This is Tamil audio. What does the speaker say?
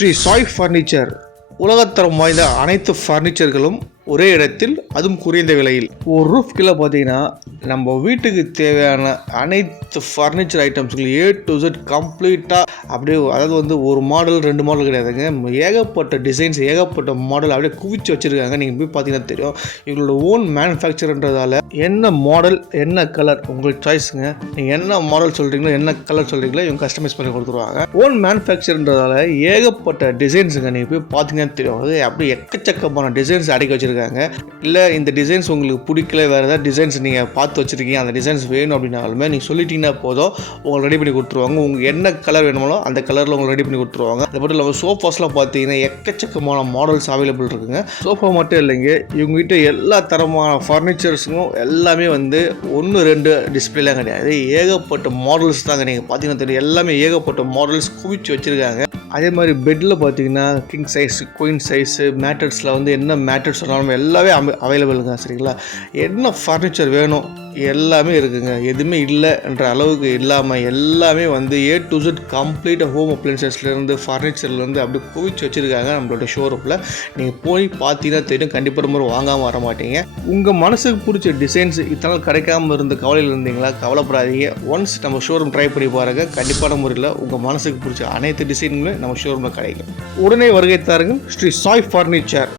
ஸ்ரீ சாய் ஃபர்னிச்சர் உலகத்தரம் வாய்ந்த அனைத்து ஃபர்னிச்சர்களும் ஒரே இடத்தில், அதுவும் குறைந்த விலையில். ஒரு ரூஃப் கீழே பார்த்தீங்கன்னா நம்ம வீட்டுக்கு தேவையான அனைத்து ஃபர்னிச்சர் ஐட்டம்ஸ்கள் A to Z கம்ப்ளீட்டாக அப்படியே, அதாவது ஒரு மாடல் 2 மாடல் கிடையாதுங்க, ஏகப்பட்ட டிசைன்ஸ், ஏகப்பட்ட மாடல் அப்படியே குவிச்சு வச்சுருக்காங்க. நீங்கள் போய் பார்த்தீங்கன்னா தெரியும். இவங்களோட ஓன் மேனுஃபேக்சர்ன்றதால என்ன மாடல் என்ன கலர் உங்கள் சாய்ஸுங்க. நீங்கள் என்ன மாடல் சொல்கிறீங்களோ என்ன கலர் சொல்கிறீங்களோ இவங்க கஸ்டமைஸ் பண்ணி கொடுத்துருவாங்க. ஓன் மேனுஃபேக்சர்ன்றதால ஏகப்பட்ட டிசைன்ஸுங்க. நீங்கள் போய் பார்த்தீங்கன்னா தெரியும். அது அப்படியே எக்கச்சக்கமான டிசைன்ஸ் அடக்கி வச்சுருக்காங்க. இல்லை இந்த டிசைன்ஸ் உங்களுக்கு பிடிக்கல, வேறு ஏதாவது டிசைன்ஸ் நீங்கள் பார்த்து வச்சுருக்கீங்க, அந்த டிசைன்ஸ் வேணும் அப்படின்னாலுமே நீங்கள் சொல்லிட்டீங்கன்னா போதும், உங்களுக்கு ரெடி பண்ணி கொடுத்துருவாங்க. உங்களுக்கு என்ன கலர் வேணுமோ அந்த கலரில் உங்களுக்கு ரெடி பண்ணி கொடுத்துருவாங்க. அது மட்டும் இல்லாமல் சோஃபாஸ்லாம் பார்த்தீங்கன்னா எக்கச்சக்கமான மாடல்ஸ் அவைலபிள் இருக்குங்க. சோஃபா மட்டும் இல்லைங்க, இவங்ககிட்ட எல்லா தரமான ஃபர்னிச்சர்ஸும் எல்லாமே 1-2 டிஸ்பிளேலாம் கிடையாது, ஏகப்பட்ட மாடல்ஸ் தாங்க. நீங்கள் பார்த்தீங்கன்னா தெரியும், எல்லாமே ஏகப்பட்ட மாடல்ஸ் குவிச்சு வச்சுருக்காங்க. அதே மாதிரி பெட்டில் பார்த்தீங்கன்னா கிங் சைஸ், குயின் சைஸு, மேட்டர்ஸில் என்ன மேட்டர்ஸ் சொன்னாலும் எல்லாமே அவைலபிளுங்க. சரிங்களா? என்ன ஃபர்னிச்சர் வேணும் எல்லாமே இருக்குங்க. எதுவுமே இல்லைன்ற அளவுக்கு இல்லாமல் எல்லாமே A to Z கம்ப்ளீட்டாக ஹோம் அப்ளைன்சஸ்லேருந்து ஃபர்னிச்சர்லேருந்து அப்படியே குவிச்சு வச்சுருக்காங்க நம்மளோட ஷோரூமில். நீங்கள் போய் பார்த்தீங்கன்னா தெரியும், கண்டிப்பாக ரொம்ப வாங்காமல் வர மாட்டீங்க. உங்கள் மனசுக்கு பிடிச்ச டிசைன்ஸ் இத்தனை கடைக்காமல் இருந்த கவலையில் இருந்தீங்களா? கவலைப்படாதீங்க. ஒன்ஸ் நம்ம ஷோரூம் ட்ரை பண்ணி பாருங்க. கண்டிப்பான முறையில் உங்கள் மனசுக்கு பிடிச்ச அனைத்து டிசைனுமே நம்ம ஷோரூமில் கிடைக்கும். உடனே வருகை தாருங்கள். ஸ்ரீ சாய் ஃபர்னிச்சர்.